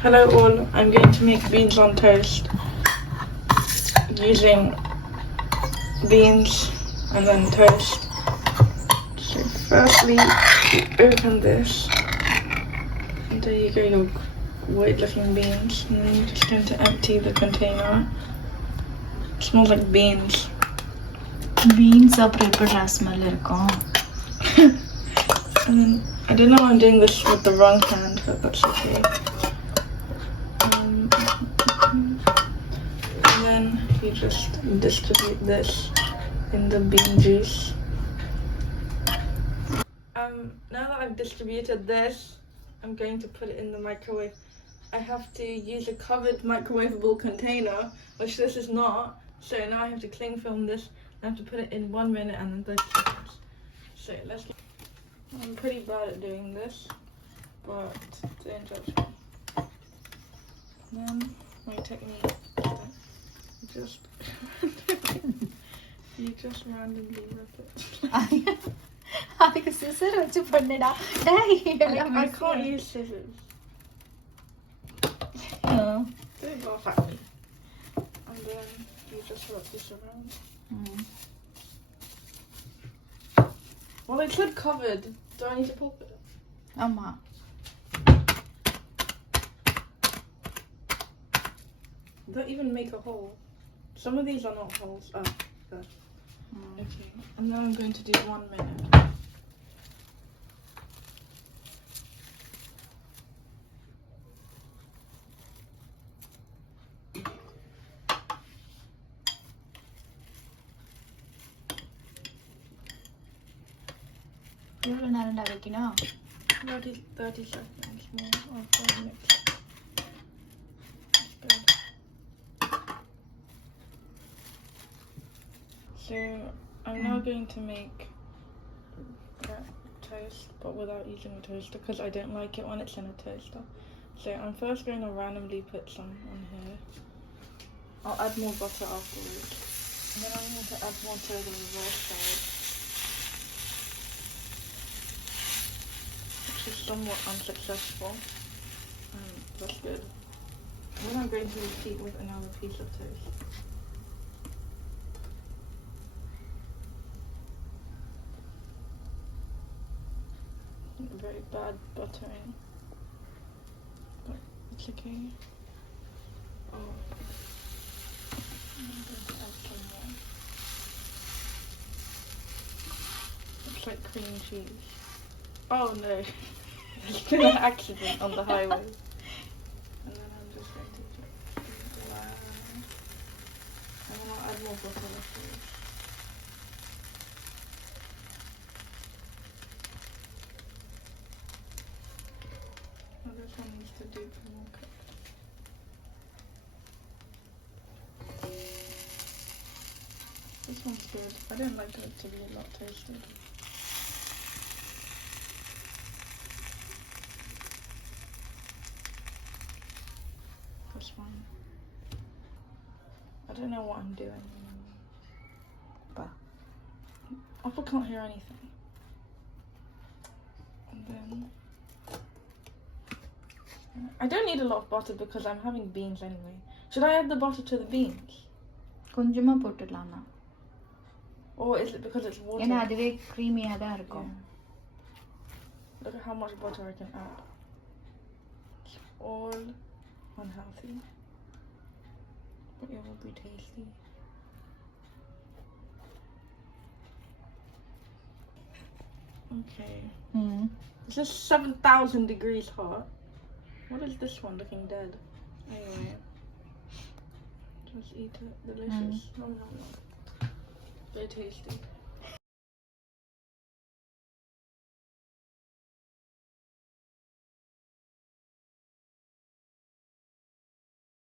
Hello all, I'm going to make beans on toast using beans and then toast. So firstly, you open this and there you go, your white looking beans, and then you're just going to empty the container. It smells like beans. Beans are prepared smell irukkum. And then, I don't know why I'm doing this with the wrong hand, but that's okay. And then you just distribute this in the bean juice. Now that I've distributed this, I'm going to put it in the microwave. I have to use a covered microwavable container, which this is not. So now I have to cling film this. I have to put it in 1 minute and then 30 seconds. So let's. I'm pretty bad at doing this, but don't judge me. Then my technique is you just randomly rip it. அதுக்கு scissor வச்சு பண்ணுடா. டேய் I can't use scissors. Don't laugh at me. And then you just wrap this around. Well, it's not covered. Do I need to pop it? ஆமா. Don't even make a hole. Some of these are not holes. Oh, there. Okay. And then I'm going to do 1 minute. எவ்வளவு நேரம்டா வைக்கணும்? 30 seconds more or 5 minutes. Good. So I'm now going to make toast, but without using a toaster because I don't like it when it's in a toaster. So I'm first going to randomly put some on here. I'll add more butter afterwards. And then I'm going to add more to the reverse side, which is somewhat unsuccessful. That's good. And then I'm going to repeat with another piece of toast. Very bad buttering, but it's okay. Oh, I'm going to add some more. Looks like cream cheese. Oh no, there's been an accident on the highway. And then I'm just going to do that. And then I'll add more butter afterwards. This one needs to do more cooked. This one's good. I don't like it to be a lot toasted. This one. I don't know what I'm doing. But I can't hear anything. And then I don't need a lot of butter because I'm having beans anyway. Should I add the butter to the beans? கொஞ்சமா போட்டுடலாம்னா. Or is it because it's water? ஏன்னா அதுவே creamy-ஆ தான் இருக்கும். Look at how much butter I can add. It's all unhealthy, but it will be tasty. Okay. This is 7,000 degrees hot. What is this one looking dead? Anyway, just eat it. Delicious. Very tasty.